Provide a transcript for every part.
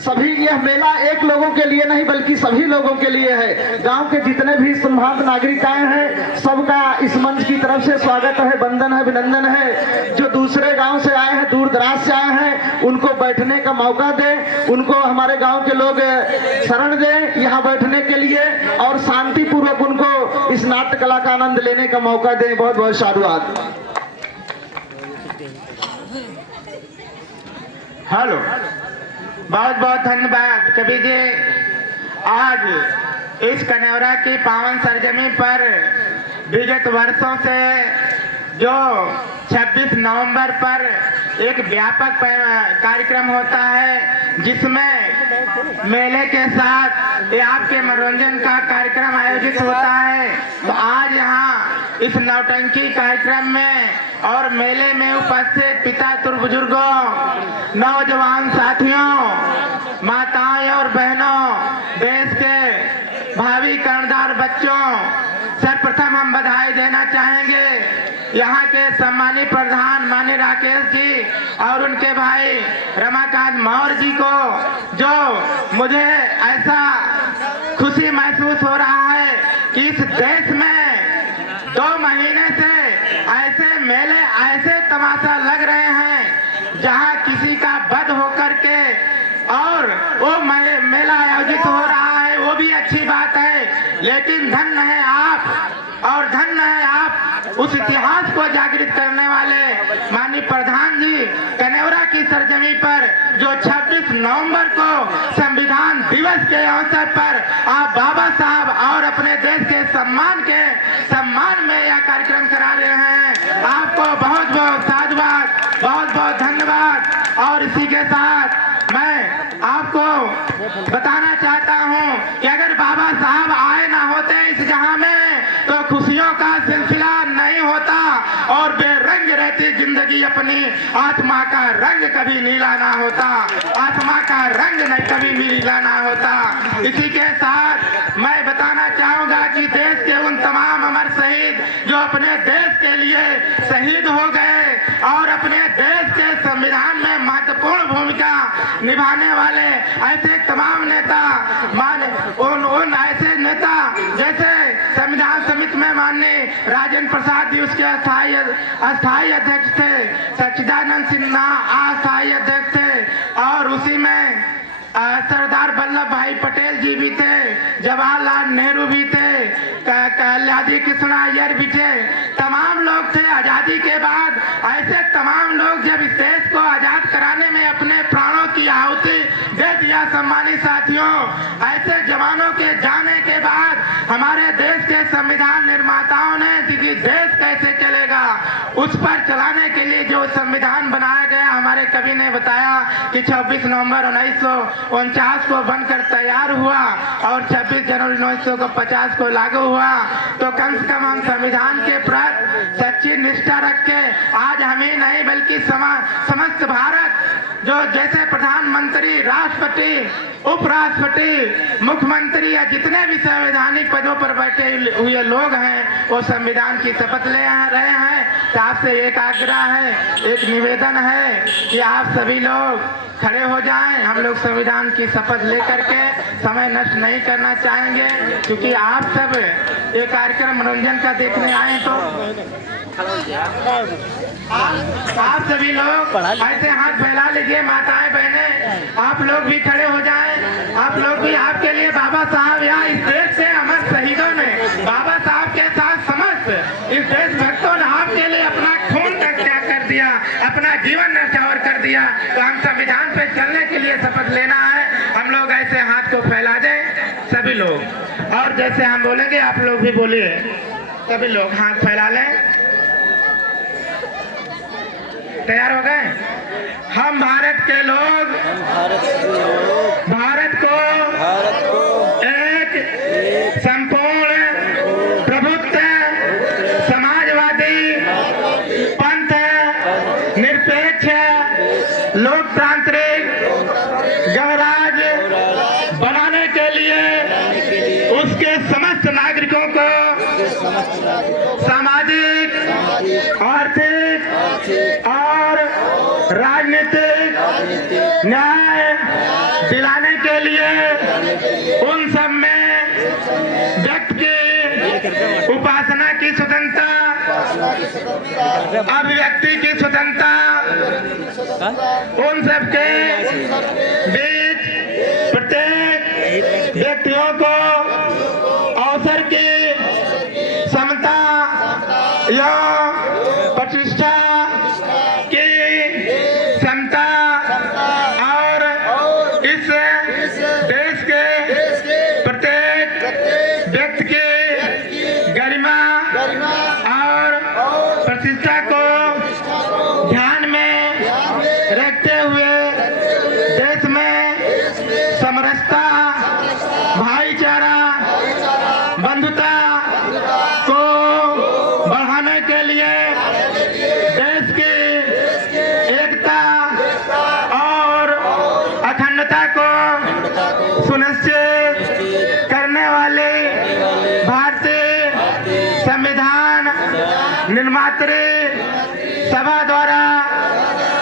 सभी यह मेला एक लोगों के लिए नहीं बल्कि सभी लोगों के लिए है। गांव के जितने भी संभ्रांत नागरिक आए हैं सबका इस मंच की तरफ से स्वागत है, वंदन है, अभिनंदन है। जो दूसरे गांव से आए हैं, दूर दराज से आए हैं, उनको बैठने का मौका दें, उनको हमारे गांव के लोग शरण दें यहाँ बैठने के लिए और शांतिपूर्वक उनको इस नाट्य कला का आनंद लेने का मौका दें। बहुत बहुत साधुवाद। हेलो, बहुत बहुत धन्यवाद कवि जी। आज इस कनेवरा की पावन सरजमी पर विगत वर्षों से जो 26 नवंबर पर एक व्यापक कार्यक्रम होता है जिसमें मेले के साथ ये आपके मनोरंजन का कार्यक्रम आयोजित होता है, तो आज यहाँ इस नौटंकी कार्यक्रम में और मेले में उपस्थित पिता बुजुर्गों, नौजवान साथियों, माताएं और बहनों, देश के भावी कर्णधार बच्चों, सर्वप्रथम हम बधाई देना चाहेंगे यहाँ के सम्मानित प्रधान माननीय राकेश जी और उनके भाई रमाकांत मौर्य जी को, जो मुझे ऐसा खुशी महसूस हो रहा है कि इस देश में 2 महीने से ऐसे मेले, ऐसे तमाशा लग रहे हैं जहाँ किसी का वध होकर के और वो मेला आयोजित हो रहा है, वो भी अच्छी बात है। लेकिन धन्य है आप और धन्य है आप उस इतिहास को जागृत करने वाले माननीय प्रधान जी, कनेवरा की सरजमी पर जो 26 नवंबर को संविधान दिवस के अवसर पर आप बाबा साहब और अपने देश के सम्मान में यह कार्यक्रम करा रहे हैं। आपको बहुत बहुत साधुवाद, बहुत बहुत धन्यवाद। और इसी के साथ मैं आपको बताना चाहता हूं कि अगर बाबा साहब आए ना होते इस जहां में तो खुशियों का सिलसिला नहीं होता और बेरंग रहती जिंदगी, अपनी आत्मा का रंग कभी नीला ना होता, आत्मा का रंग नहीं कभी नीला ना होता। इसी के साथ मैं बताना चाहूंगा कि देश के उन तमाम अमर शहीद जो अपने देश के लिए शहीद हो गए और अपने देश के संविधान में महत्वपूर्ण भूमिका निभाने वाले ऐसे तमाम नेता, उन ऐसे नेता जैसे संविधान समिति में माननीय राजेंद्र प्रसाद जी उसके अस्थायी अध्यक्ष थे, सच्चिदानंद सिन्हा अस्थायी अध्यक्ष थे और उसी में सरदार वल्लभ भाई पटेल जी भी थे, जवाहरलाल नेहरू भी थे, कल्याणी कृष्ण अय्यर भी थे, तमाम लोग थे। आजादी के बाद ऐसे तमाम लोग जब इस देश को आजाद कराने में अपने प्राणों की आहुति दे दिया, सम्मानित साथियों, ऐसे जवानों के जाने के बाद हमारे देश के संविधान निर्माताओं ने कि देश कैसे चलेगा उस पर चलाने के लिए जो संविधान बनाया गया, हमारे कवि ने बताया कि 26 नवंबर 1949 को बनकर तैयार हुआ और 26 जनवरी 1950 को लागू हुआ। तो कम से कम हम संविधान के प्रति सच्ची निष्ठा रख के आज हम ही नहीं बल्कि समस्त भारत जो जैसे प्रधानमंत्री, राष्ट्रपति, उपराष्ट्रपति, मुख्यमंत्री या जितने भी संवैधानिक पदों पर बैठे हुए लोग हैं वो संविधान की शपथ ले रहे हैं। तो आपसे एक आग्रह है, एक निवेदन है कि आप सभी लोग खड़े हो जाएं। हम लोग संविधान की शपथ लेकर के समय नष्ट नहीं करना चाहेंगे क्योंकि आप सब ये कार्यक्रम मनोरंजन का देखने आए। तो आप सभी लोग ऐसे हाथ फैला लीजिए, माताएं बहनें आप लोग भी खड़े हो जाएं। आप लोग भी, आपके लिए बाबा साहब यहाँ इस देश से अमर शहीदों ने, बाबा साहब के साथ समस्त इस देशभक्तों ने आपके लिए अपना खून का त्याग कर दिया, अपना जीवन न्यौछावर कर दिया। तो हम संविधान पे चलने के लिए शपथ लेना है। हम लोग ऐसे हाथ को फैला दें सभी लोग, और जैसे हम बोलेंगे आप लोग भी बोलिए। सभी लोग हाथ फैला लें। तैयार हो गए? हम भारत के लोग भारत को एक संपूर्ण प्रभुत्व समाजवादी पंथ निरपेक्ष लोकतांत्रिक गणराज्य बनाने के लिए उसके समस्त नागरिकों को सामाजिक, आर्थिक और राजनीतिक न्याय दिलाने के लिए उन सब में व्यक्ति की उपासना की स्वतंत्रता, अभिव्यक्ति की स्वतंत्रता, उन सब के बीच प्रत्येक व्यक्तियों को अवसर की समता या प्रतिष्ठा की क्षमता और इस देश के प्रत्येक व्यक्ति की गरिमा और प्रतिष्ठा को ध्यान में रखते हुए देश में समरसता, भाईचारा, बंधुता को बढ़ाने के लिए देश की एकता और अखंडता को सुनिश्चित करने वाले भारतीय संविधान निर्मात्री सभा द्वारा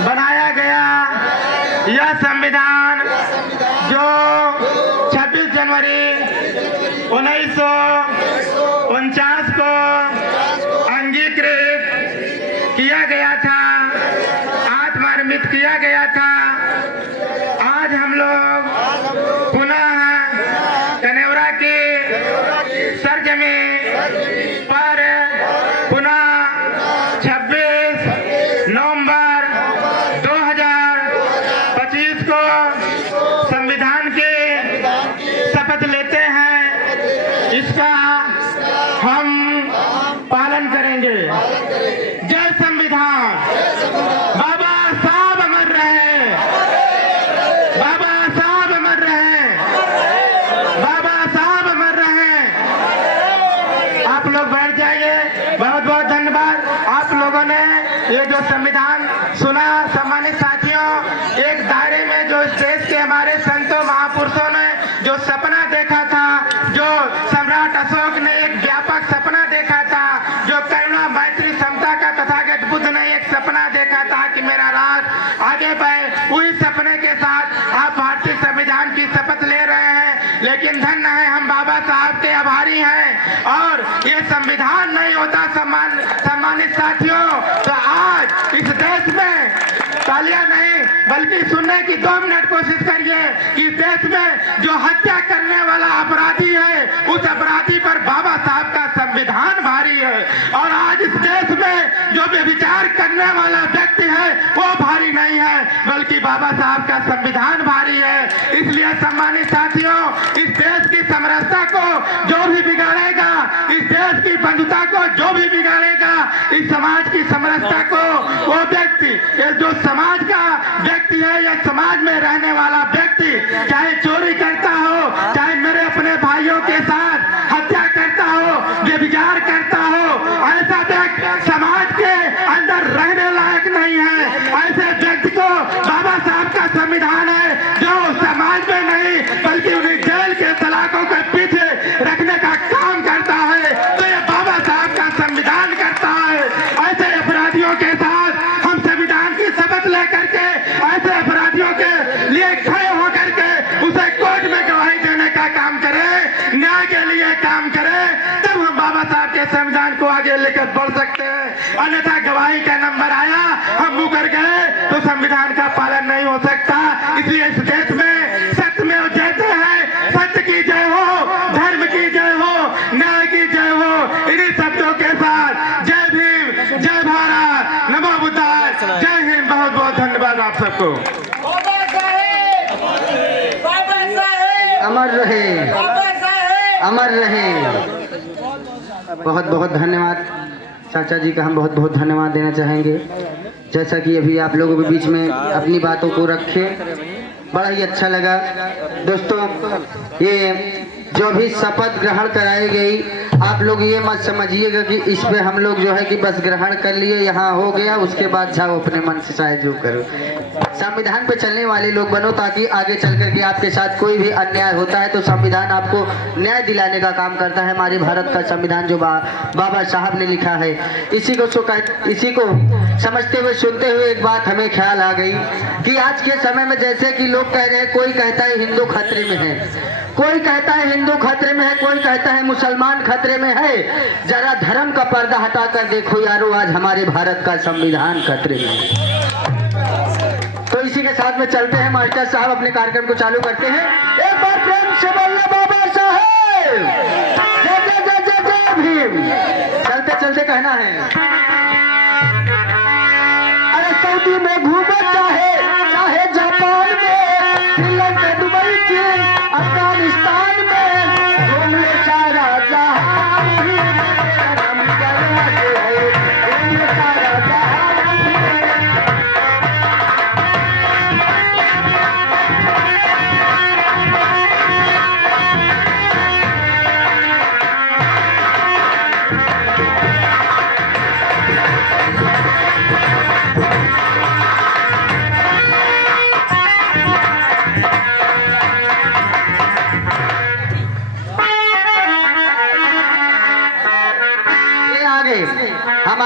बनाया गया यह संविधान जो 26 जनवरी 1949 को अंगीकृत किया गया था, आत्मनिर्मित किया गया था। आज हम लोग पुनः कनेवरा की सरजमीं पर पुनः 26 नवंबर 2025 को संविधान के शपथ लेते हैं। इसका हम पालन करेंगे। जय संविधान। बाबा साहब अमर रहे, बाबा साहब अमर रहे, बाबा साहब अमर रहे। आप लोग बैठ जाइए। बहुत बहुत धन्यवाद। आप लोगों ने ये जो संविधान सुना, सम्मानित साथियों, एक दायरे में जो इस देश के हमारे संतों महापुरुषों ने जो सपना देखा था, जो सम्राट अशोक ने एक व्यापक सपना देखा था, जो करुणा मैत्री समता का तथागत बुद्ध ने एक सपना देखा था कि मेरा राष्ट्र आगे बढ़े, उसी सपने के साथ आप भारतीय संविधान की शपथ ले रहे हैं। लेकिन धन्य है, हम बाबा साहब के आभारी हैं। और ये संविधान नहीं होता सम्मानित साथियों, तो आज इस देश में तालियां नहीं बल्कि सुनने की 2 मिनट कोशिश करिए कि देश में जो हत्या करने वाला अपराधी है, उस अपराधी पर बाबा साहब का संविधान भारी है। और आज इस देश में जो व्यभिचार करने वाला व्यक्ति है वो भारी नहीं है, बल्कि बाबा साहब का संविधान भारी है। इसलिए सम्मानित साथियों, इस देश की समरसता को जो भी बिगाड़ेगा, इस देश की बंधुता को जो भी बिगाड़ेगा, इस समाज की समरसता को वो व्यक्ति, ये जो समाज का व्यक्ति है या समाज में रहने वाला व्यक्ति, चाहे चोरी करता हो, चाहे मेरे अपने भाइयों के साथ हत्या करता हो, व्यभिचार करता हो, ऐसा व्यक्ति समाज के अंदर रहने लायक नहीं है। ऐसे व्यक्ति को बाबा साहब का संविधान है जो समाज में नहीं बल्कि उन्हें जेल के सलाखों के पीछे रखने का काम करता है, तो ये बाबा साहब का संविधान करता है। ऐसे अपराधियों के साथ हम संविधान की शपथ लेकर के ऐसे अपराधियों के लिए खड़े होकर के उसे कोर्ट में गवाही देने का काम करें, न्याय के लिए काम करें, तब हम बाबा साहब के संविधान को आगे लेकर बढ़ सकते हैं। अन्यथा गवाही का नंबर आया, हम मुकर गए, तो संविधान का पालन नहीं हो सकता। इसलिए इस देश में सत्य में जयते हैं, सत्य की जय हो, धर्म की जय हो, न्याय की जय हो। इन्हीं शब्दों के साथ जय भीम, जय भारत, नमो बुद्धाय, जय हिंद। बहुत बहुत धन्यवाद आप सबको। अमर रहे, अमर रहे। बहुत बहुत धन्यवाद चाचा जी का, हम बहुत बहुत धन्यवाद देना चाहेंगे। जैसा कि अभी आप लोगों के बीच में अपनी बातों को रखे, बड़ा ही अच्छा लगा। दोस्तों, ये जो भी शपथ ग्रहण कराई गई, आप लोग ये मत समझिएगा कि इस पे हम लोग जो है कि बस ग्रहण कर लिए, यहाँ हो गया, उसके बाद जाओ अपने मन से चाहे जो करो। संविधान पे चलने वाले लोग बनो, ताकि आगे चल करके आपके साथ कोई भी अन्याय होता है तो संविधान आपको न्याय दिलाने का काम करता है। हमारे भारत का संविधान जो बाबा साहब ने लिखा है, इसी को समझते हुए सुनते हुए एक बात हमें ख्याल आ गई कि आज के समय में जैसे कि लोग कह रहे हैं, कोई कहता है हिंदू खतरे में है, कोई कहता है हिंदू खतरे में है, कोई कहता है मुसलमान खतरे में है। जरा धर्म का पर्दा हटाकर देखो यारो, आज हमारे भारत का संविधान खतरे में है। तो इसी के साथ में चलते हैं, मास्टर साहब अपने कार्यक्रम को चालू करते हैं। एक बार प्रेम से बोलिए बाबा साहेब जय जय जय जय जय भीम। चलते चलते कहना है, अरे सऊदी में घूमे चाहे चाहे जापान में, श्रीलंका दुबई चीन अफगानिस्तान में, घूम ले सारा जहां, हम कराते हैं, घूम ले सारा जहां। ये आगे हम